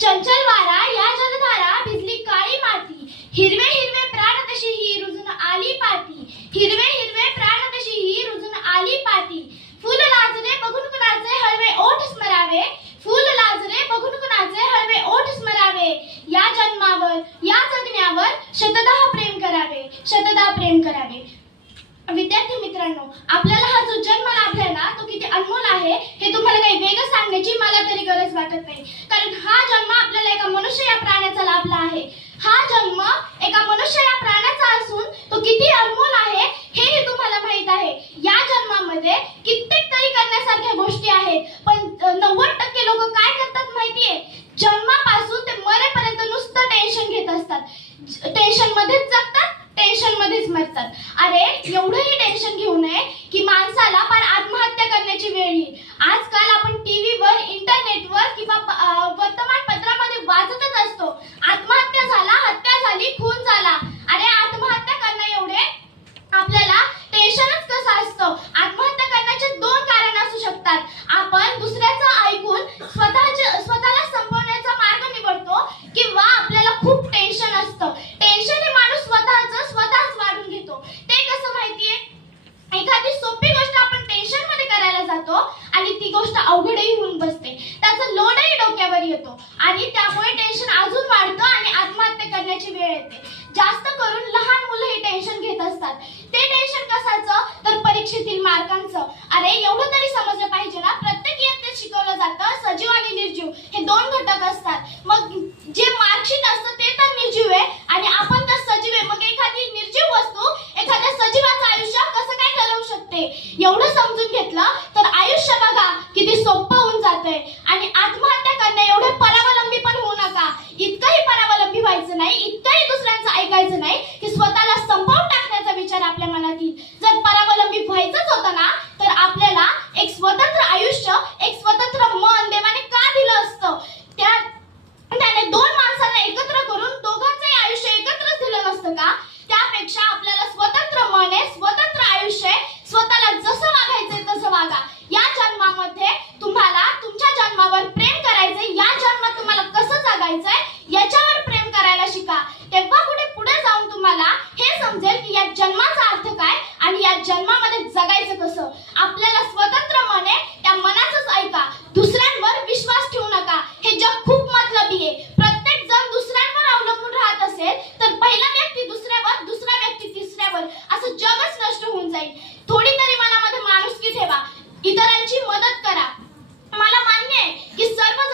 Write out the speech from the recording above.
चंचल वारा या जलधारा भिजली काळी माती. हिरवे हिरवे प्राण तशी ही रुजून आली पाती. हिरवे हिरवे प्राण तशी ही रुजून आली पाती. फुल लाजरे बघून कुणाचे हळवे ओठ स्मरावे. फुल लाजरे बघून कुणाचे हळवे ओठ स्मरावे. या जन्मावर या जगण्यावर शतदा प्रेम करावे. शतदा प्रेम करावे. विद्यार्थी मित्रांनो आपल्याला हा जो जन्म लाभलाय ना तो किती अनमोल आहे हे तुम्हाला काही वेगळं सांगण्याची मला तरी गरज वाटत नाही. कारण हा जन्म आपल्याला एका मनुष्य या प्राण्याचा लाभला आहे. हा जन्म एका मनुष्य या प्राण्याचा असून तो किती अनमोल आहे हे तुम्हाला माहीत आहे. या जन्मामध्ये कित्येक तरी करण्यासारख्या गोष्टी आहेत पण नव्वद टक्के लोक काय करतात माहितीये जन्मापासून ते मरेपर्यंत नुसतं टेन्शन घेत असतात टेन्शन मध्येच जगतात टेन्शन मध्येच मरतात. अरे एवढंही टेन्शन घेऊ नये की माणसाला फार आत्महत्या करण्याची वेळ येईल. आजकाल आपण टीव्हीवर इंटरनेटवर किंवा वर्तमानपत्रामध्ये वाचतच असतो. आत्महत्या झाला हत्या झाली खून झाला. अरे आत्महत्या करणं एवढे आपल्याला टेन्शनच कसं असतं? आत्महत्या करण्याचे दोन कारण असू शकतात. आपण दुसऱ्या ऐकून स्वतःच्या स्वतःला संपवण्याचा मार्ग निवडतो किंवा आपल्याला खूप टेन्शन असतं टेन्शन हे माणूस स्वतःच स्वतःच वाढून घेतो ते कसं माहितीये एखादी सोपी गोष्ट आपण टेन्शनमध्ये करायला जातो आणि ती गोष्ट अवघडही होऊन बसते त्याचा लोडही येतो. आणि त्यामुळे टेन्शन अजून वाढतं आणि आत्महत्या करण्याची वेळ येते. जास्त करून लहान मुलं हे टेन्शन घेत असतात. ते टेन्शन कसाचं तर परीक्षेतील मार्कांचं. अरे एवढं तरी समजलं पाहिजे ना. प्रत्येक इयत्तेत शिकवलं जातं. सजीव आणि निर्जीव हे दोन घटक असतात. मग जे मार्कशीट असतं ते तर निर्जीव आहे आणि आपण तर सजीव आहे मग एखादी निर्जीव वस्तू एखाद्या सजीवाचं आयुष्य कसं काय ठरवू शकते एवढं समजून घेतलं तर आयुष्य बघा किती सोपं होऊन जातंय आणि आत्महत्या करणे एवढे परावलंबी पण होऊ नका इतकंही परावलंबी व्हायचं नाही इतकंही दुसऱ्यांचं ऐकायचं नाही की स्वतःला संपवून टाकण्याचा विचार आपल्या मनात येईल जर परावलंबी व्हायचंच होतं ना तर आपल्याला एक स्वतंत्र आयुष्य एक स्वतंत्र मन देवाने का दिलं असतं त्या त्याने दोन माणसांना एकत्र करून दोघांचंही आयुष्य एकत्रच दिलं नसतं का त्यापेक्षा आपल्याला स्वतंत्र मन आहे स्वतंत्र आयुष्य आहे तुम्हाला जसं वागायचंय तसं वागा. या जन्मामध्ये तुम्हाला तुमच्या जन्मावर प्रेम करायचंय. या जन्मात तुम्हाला कसं जगायचंय याच्यावर प्रेम करायला शिका. तेव्हा कुठे पुढे जाऊन तुम्हाला हे समजेल की या जन्माचा अर्थ काय आणि या जन्मामध्ये जगायचं कसं. आपल्याला स्वतंत्र मने